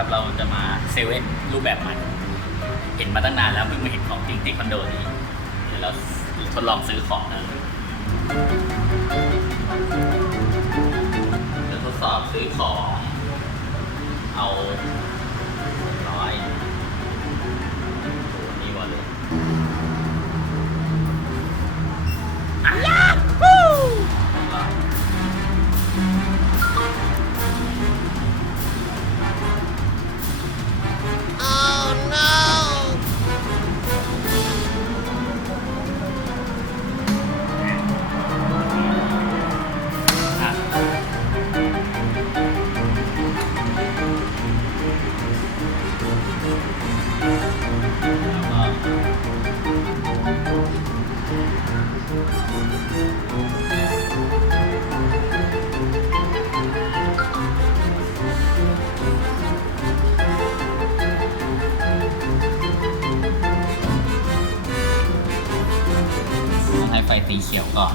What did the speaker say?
ครับเราจะมาเซเว่นรูปแบบใหม่เห็นมาตั้งนานแล้วเพิ่งมาเห็นของจริงที่คอนโดนี้เดี๋ยวเราทดลองซื้อของนะจะทดสอบซื้อของเอาน้อยตัวนี้ก่อนเลยยาฮูให้ไฟสีเขียวก่อน